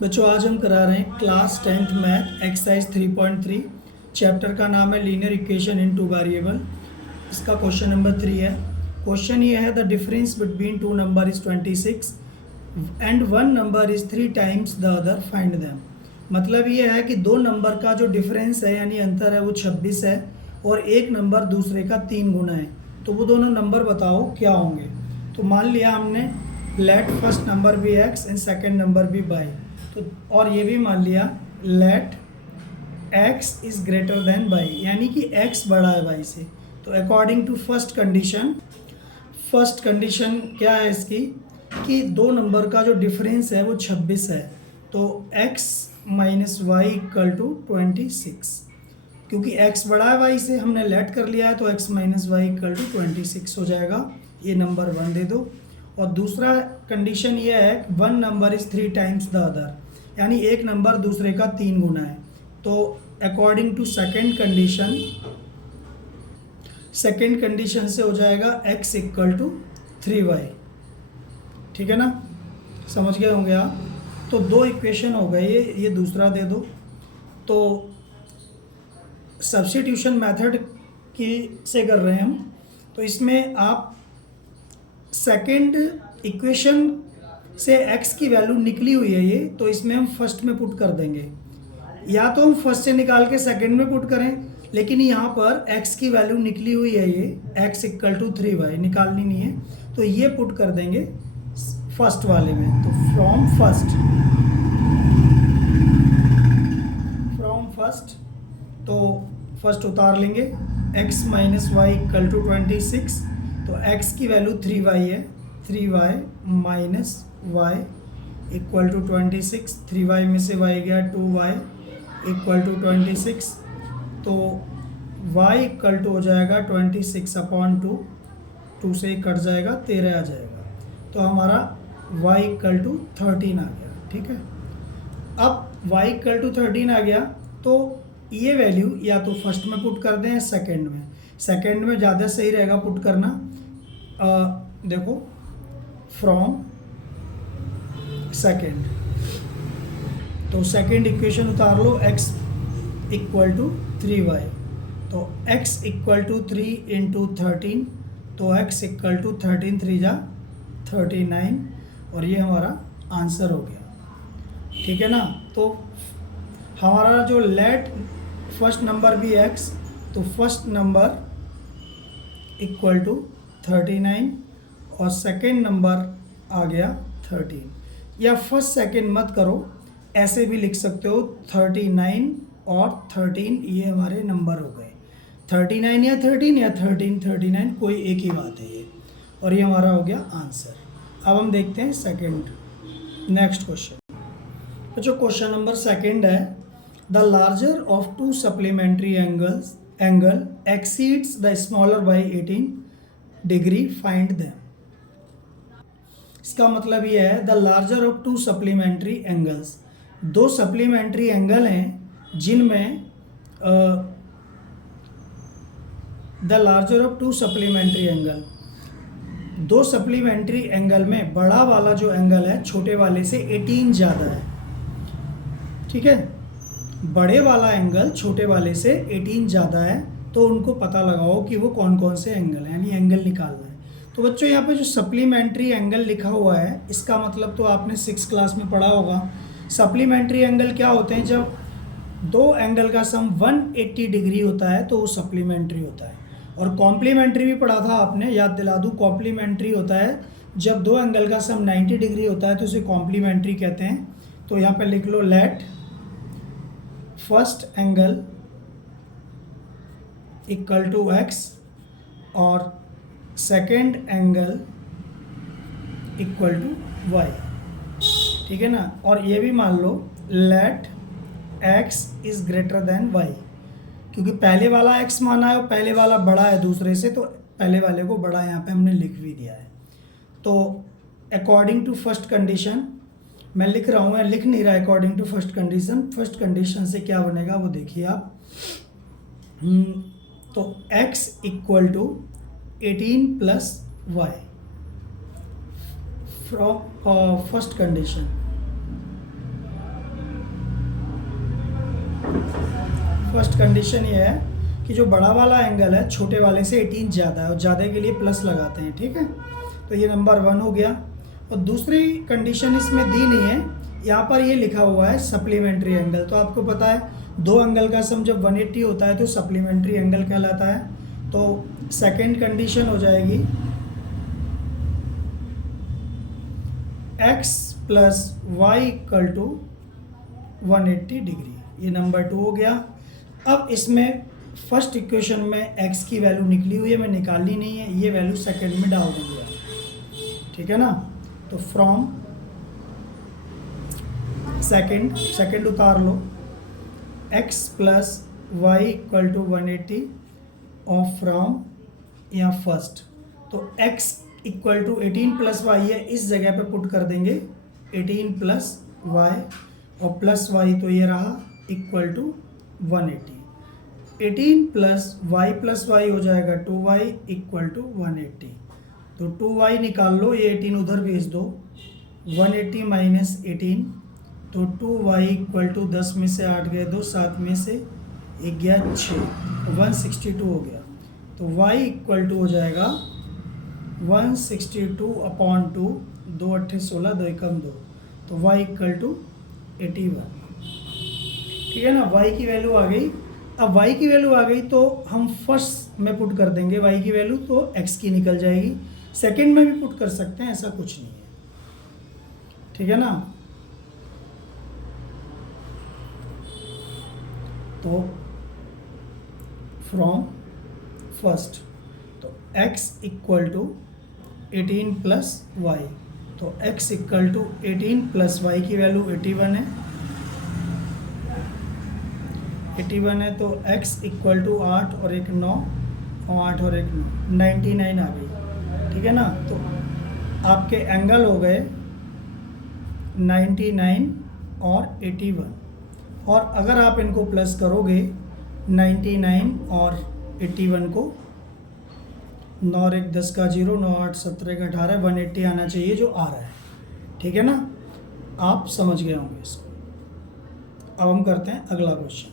बच्चों आज हम करा रहे हैं class 10th math exercise 3.3। Chapter का नाम है linear equation in two variable. इसका क्वेश्चन नंबर 3 है। क्वेश्चन ये है the difference between two number is 26 and one number is 3 times the other, find them. मतलब ये है कि दो नंबर का जो डिफरेंस है यानी अंतर है वो 26 है और एक नंबर दूसरे का 3 गुना है। तो वो दोनों नंबर बताओ क्या होंगे। तो मान लिया हमने लेट फर्स्ट नंबर भी एक्स एंड सेकेंड नंबर भी वाई। तो और ये भी मान लिया let x is greater than y, यानी कि x बड़ा है y से। तो अकॉर्डिंग टू फर्स्ट कंडीशन क्या है इसकी कि दो नंबर का जो डिफरेंस है वो 26 है। तो x minus y equal to 26। क्योंकि x बड़ा है y से हमने लेट कर लिया है तो x minus y equal to 26 हो जाएगा। ये नंबर 1 दे दो। और दूसरा कंडीशन ये है one number is 3 times the other, यानी एक नंबर दूसरे का 3 गुना है। तो अकॉर्डिंग टू सेकेंड कंडीशन से हो जाएगा x इक्वल टू 3y। ठीक है ना, समझ गए होंगे आप। तो दो इक्वेशन हो गए, ये दूसरा दे दो। तो सब्स्टिट्यूशन मेथड की से कर रहे हैं हम। तो इसमें आप सेकेंड इक्वेशन से x की वैल्यू निकली हुई है ये, तो इसमें हम फर्स्ट में पुट कर देंगे। या तो हम फर्स्ट से निकाल के सेकेंड में पुट करें, लेकिन यहाँ पर x की वैल्यू निकली हुई है ये x इक्वल टू 3y, निकालनी नहीं है तो ये पुट कर देंगे फर्स्ट वाले में। तो फ्रॉम फर्स्ट तो फर्स्ट उतार लेंगे x minus y equal to 26। तो x की वैल्यू 3y है, 3y minus y equal to 26। 3y में से y गया 2y इक्वल टू 26। तो y इक्वल टू हो जाएगा 26 अपॉन 2, 2 से कट जाएगा 13 आ जाएगा। तो हमारा y इक्वल टू 13 आ गया। ठीक है, अब y इक्वल टू 13 आ गया तो ये वैल्यू या तो फर्स्ट में पुट कर दें या सेकेंड में ज़्यादा सही रहेगा पुट करना। देखो फ्रॉम सेकेंड, तो सेकेंड इक्वेशन उतार लो x इक्वल टू 3y। तो x इक्वल टू 3 इंटू 13, तो x इक्वल टू 13 3 जा 39 और ये हमारा आंसर हो गया। ठीक है ना। तो हमारा जो लेट फर्स्ट नंबर भी x, तो फर्स्ट नंबर इक्वल टू 39 और सेकेंड नंबर आ गया 13। या फर्स्ट सेकेंड मत करो, ऐसे भी लिख सकते हो 39 और 13, ये हमारे नंबर हो गए। 39 या 13 या 39, कोई एक ही बात है ये। और ये हमारा हो गया आंसर। अब हम देखते हैं सेकंड नेक्स्ट क्वेश्चन। तो जो क्वेश्चन नंबर सेकंड है, the larger of to supplementary angle exceeds the smaller by 18 degree, find them. इसका मतलब ये है the larger of to supplementary angles, दो सप्लीमेंट्री एंगल हैं जिनमें the larger of to supplementary angle, दो सप्लीमेंट्री एंगल में बड़ा वाला जो एंगल है छोटे वाले से 18 ज़्यादा है। ठीक है, बड़े वाला एंगल छोटे वाले से 18 ज़्यादा है, तो उनको पता लगाओ कि वो कौन कौन से एंगल हैं, यानी एंगल निकालना है। तो बच्चों यहाँ पे जो सप्लीमेंट्री एंगल लिखा हुआ है, इसका मतलब तो आपने 6 क्लास में पढ़ा होगा। सप्लीमेंट्री एंगल क्या होते हैं, जब दो एंगल का सम 180 डिग्री होता है तो वो सप्लीमेंट्री होता है। और कॉम्प्लीमेंट्री भी पढ़ा था आपने, याद दिला दूँ। कॉम्प्लीमेंट्री होता है जब दो एंगल का सम 90 डिग्री होता है तो उसे कॉम्प्लीमेंट्री कहते हैं। तो यहाँ पे लिख लो let first angle equal to x और second angle equal to y। ठीक है ना। और ये भी मान लो let x is greater than y, क्योंकि पहले वाला x माना है और पहले वाला बड़ा है दूसरे से, तो पहले वाले को बड़ा यहाँ पे हमने लिख भी दिया है। तो अकॉर्डिंग टू फर्स्ट कंडीशन, मैं लिख रहा हूँ या लिख नहीं रहा, अकॉर्डिंग टू फर्स्ट कंडीशन से क्या बनेगा वो देखिए आप। तो x equal to 18 plus y from first condition. First condition ये है कि जो बड़ा वाला एंगल है छोटे वाले से 18 ज़्यादा है और ज़्यादा के लिए प्लस लगाते हैं, ठीक है। तो ये नंबर 1 हो गया। और दूसरी कंडीशन इसमें दी नहीं है, यहाँ पर ये लिखा हुआ है सप्लीमेंट्री एंगल। तो आपको पता है दो एंगल का सम जब 180 होता है तो सप्लीमेंट्री एंगल कहलाता है। तो सेकंड कंडीशन हो जाएगी x plus y equal to 180 degree. ये नंबर 2 हो गया। अब इसमें फर्स्ट इक्वेशन में x की वैल्यू निकली हुई है, मैं निकालनी नहीं है, ये वैल्यू सेकंड में डाल दूंगा, ठीक है ना। तो फ्रॉम सेकंड उतार लो, x plus y equal to 180 और फ्रॉम यहाँ फर्स्ट, तो x equal to 18 plus y है, इस जगह पे पुट कर देंगे 18 प्लस वाई और प्लस वाई, तो ये रहा इक्वल टू 180। 18 प्लस वाई हो जाएगा 2y इक्वल टू 180। तो 2y निकाल लो, ये 18 उधर भेज दो, 180 माइनस 18, तो 2y इक्वल टू 10 में से 8 गए 2, 7 में से 1 गया 6, 162 हो गया। तो y इक्वल टू हो जाएगा 162 अपॉन 2, 2 8 16, 2 एकम 2, तो y इक्वल टू 81, ठीक है ना। y की वैल्यू आ गई। अब y की वैल्यू आ गई तो हम फर्स्ट में पुट कर देंगे y की वैल्यू, तो x की निकल जाएगी। सेकंड में भी पुट कर सकते हैं, ऐसा कुछ नहीं है, ठीक है ना। तो फ्रॉम फर्स्ट, तो x equal to 18 plus y, तो x equal to 18 plus y की वैल्यू 81 है, 81 है। तो x इक्वल टू 8 और 1 9 और 8 और 1 9, 99 आ गई, ठीक है ना। तो आपके एंगल हो गए 99 और 81, और अगर आप इनको प्लस करोगे 99 और 81 को, 9 और 1 10 का 0, 9 8 17 का 18, 180 आना चाहिए जो आ रहा है, ठीक है ना। आप समझ गए होंगे इसको। अब हम करते हैं अगला क्वेश्चन।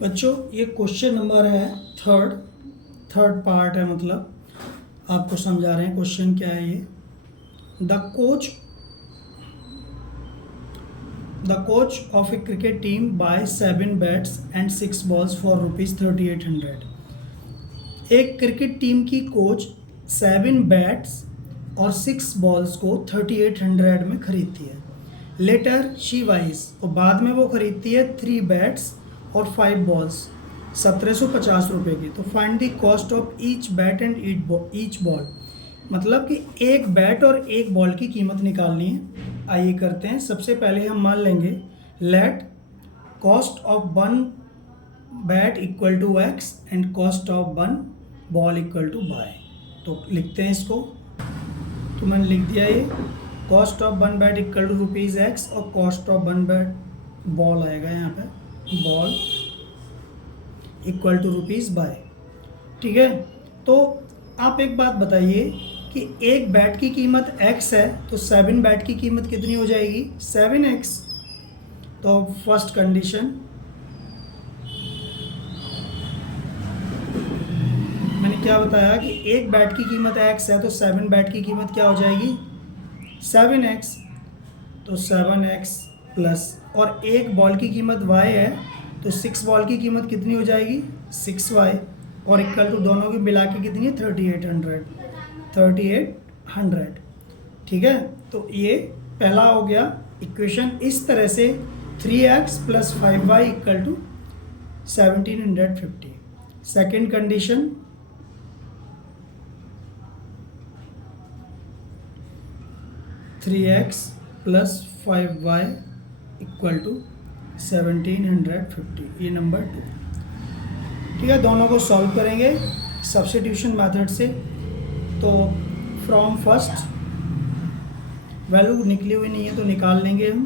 बच्चों ये क्वेश्चन नंबर है थर्ड पार्ट है, मतलब आपको समझा रहे हैं क्वेश्चन क्या है ये। The coach of a cricket team buy 7 bats and 6 balls for ₹3800। एक क्रिकेट टीम की कोच 7 बैट्स और 6 बॉल्स को 3800 में खरीदती है। लेटर शी बाइज, और बाद में वो खरीदती है 3 बैट्स और 5 बॉल्स 1750 रुपये की। तो find the cost of each bat and each ball, मतलब कि एक बैट और एक बॉल की कीमत निकालनी है। आइए करते हैं। सबसे पहले हम मान लेंगे let cost of 1 bat equal to x and cost of 1 ball equal to y। तो लिखते हैं इसको, तो मैंने लिख दिया ये cost of 1 bat equal to ₹x और कॉस्ट ऑफ 1 बैट बॉल आएगा यहाँ पे, बॉल इक्वल टू ₹y, ठीक है। तो आप एक बात बताइए कि एक बैट की कीमत x है, तो 7 बैट की कीमत कितनी हो जाएगी? 7x। तो फर्स्ट कंडीशन मैंने क्या बताया कि एक बैट की कीमत x है, तो 7 बैट की कीमत क्या हो जाएगी? 7x। तो 7x प्लस, और एक बॉल की कीमत y है, तो 6 बॉल की कीमत कितनी हो जाएगी? 6y, और इक्वल टू दोनों की मिला के कितनी है? 3800, ठीक है। तो ये पहला हो गया इक्वेशन। इस तरह से 3x plus 5y equal to 1750। Second condition, three x plus 5y equal to 1750, ये नंबर 2, ठीक है। दोनों को सॉल्व करेंगे सब्स्टिट्यूशन मेथड से। तो फ्रॉम फर्स्ट वैल्यू निकली हुई नहीं है तो निकाल लेंगे हम।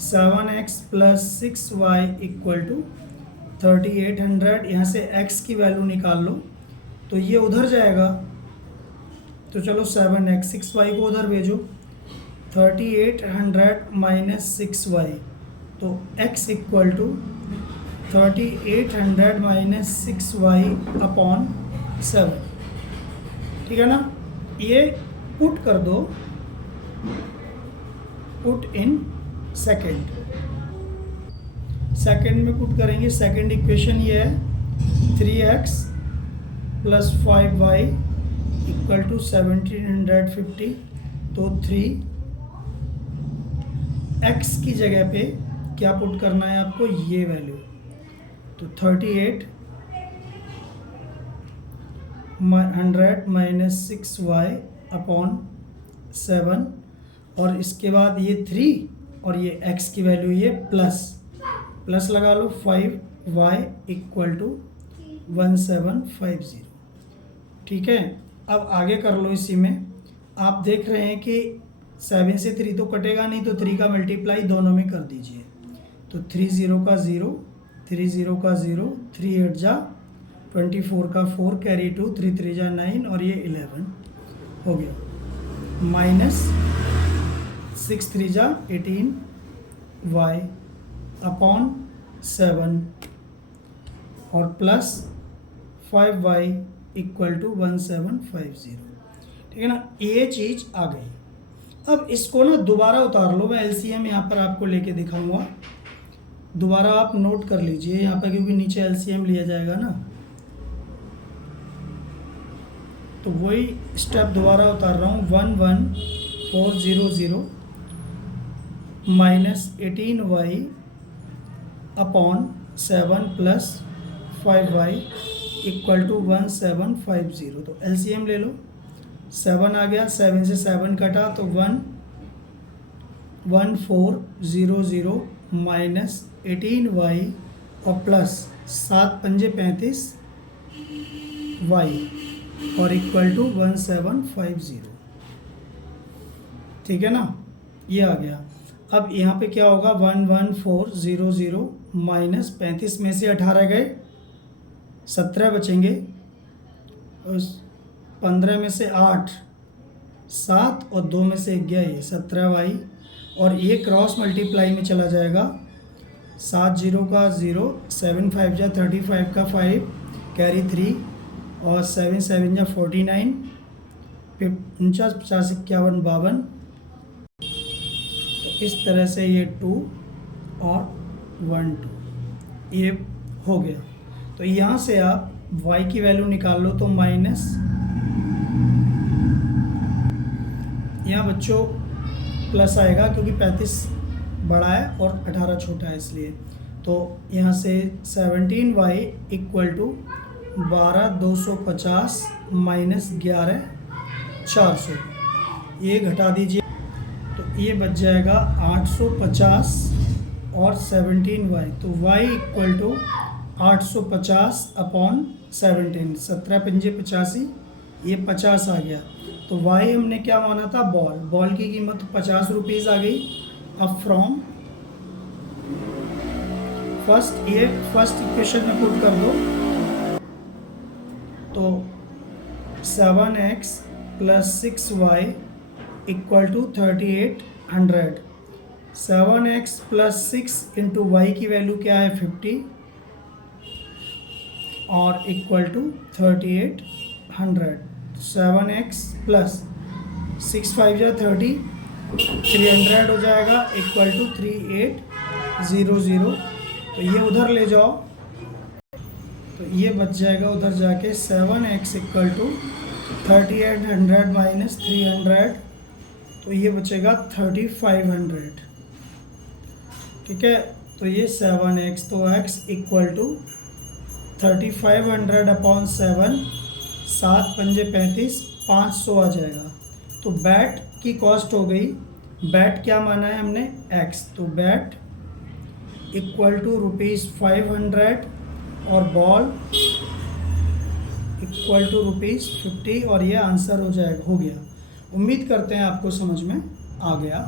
7x plus 6y equal to 3800, यहाँ से x की वैल्यू निकाल लो, तो ये उधर जाएगा, तो चलो 7x, 6y को उधर भेजो, 3800 माइनस 6y, तो x equal to 3800 minus 6y upon 7, ठीक है ना। ये पुट कर दो, पुट इन सेकेंड में पुट करेंगे। सेकेंड इक्वेशन ये है 3x plus 5y equal to 1750। तो 3x की जगह पे क्या पुट करना है आपको, ये वैल्यू। तो 3800 माइनस 6y अपॉन 7, और इसके बाद ये 3 और ये x की वैल्यू ये प्लस लगा लो 5y इक्वल टू 1750, ठीक है। अब आगे कर लो इसी में। आप देख रहे हैं कि 7 से 3 तो कटेगा नहीं, तो 3 का मल्टीप्लाई दोनों में कर दीजिए। तो 3 0 का 0, 3 0 का 0, 3 8 जा 24 का 4, कैरी 2, 3 3 जा 9 और ये 11 हो गया। माइनस 6 3 जा 18y अपॉन 7 और प्लस 5y इक्वल टू 1750, ठीक है ना। ये चीज़ आ गई। अब इसको ना दोबारा उतार लो। मैं एलसीएम यहाँ पर आपको लेके दिखाऊंगा, दोबारा आप नोट कर लीजिए यहाँ पर, क्योंकि नीचे एलसीएम लिया जाएगा ना। तो वही स्टेप दोबारा उतार रहा हूँ। 11400 minus 18y upon 7 plus 5y equal to 1750। तो एलसीएम ले लो। 7 आ गया, 7 से 7 कटा तो 11400 माइनस 18y और प्लस 7 पंजे 35y और इक्वल टू 1750, ठीक है ना। ये आ गया। अब यहाँ पे क्या होगा, 11400 माइनस 35 में से 18 गए, 17 बचेंगे, उस 15 में से 8, 7 और 2 में से 1 गया, ये 17y, और ये क्रॉस मल्टीप्लाई में चला जाएगा। 7 0 का 0, 7 5 जा 35 का 5, कैरी 3 और 7 7 जा 49, 49 50 51 52। तो इस तरह से ये 2 और 1 2 ये हो गया। तो यहाँ से आप y की वैल्यू निकाल लो। तो माइनस, यहाँ बच्चों प्लस आएगा क्योंकि 35 बड़ा है और 18 छोटा है, इसलिए। तो यहाँ से 17y इक्वल टू 12,250 माइनस 11,400, ये घटा दीजिए। तो ये बच जाएगा 850 और 17y। तो y इक्वल टू 850 अपॉन 17, 17 पंजे 85, ये 50 आ गया। तो y हमने क्या माना था, बॉल की कीमत 50 रुपीज़ आ गई। अब फ्रॉम फर्स्ट इक्वेशन में पुट कर दो। तो 7x plus 6y equal to 3800। 7x plus 6 into y की वैल्यू क्या है 50 और इक्वल टू 3800। 7x प्लस 6 5 जा 30, 300 हो जाएगा इक्वल टू 3800। तो ये उधर ले जाओ, तो ये बच जाएगा उधर जाके 7x इक्वल टू 3800 माइनस 300, तो ये बचेगा 3500, ठीक है। तो ये 7x, तो x इक्वल टू 3500 अपॉन 7, 7 पंजे 35, 500 आ जाएगा। तो बैट की कॉस्ट हो गई, बैट क्या माना है हमने x, तो बैट इक्वल टू ₹500 और बॉल इक्वल टू ₹50 और ये आंसर हो गया। उम्मीद करते हैं आपको समझ में आ गया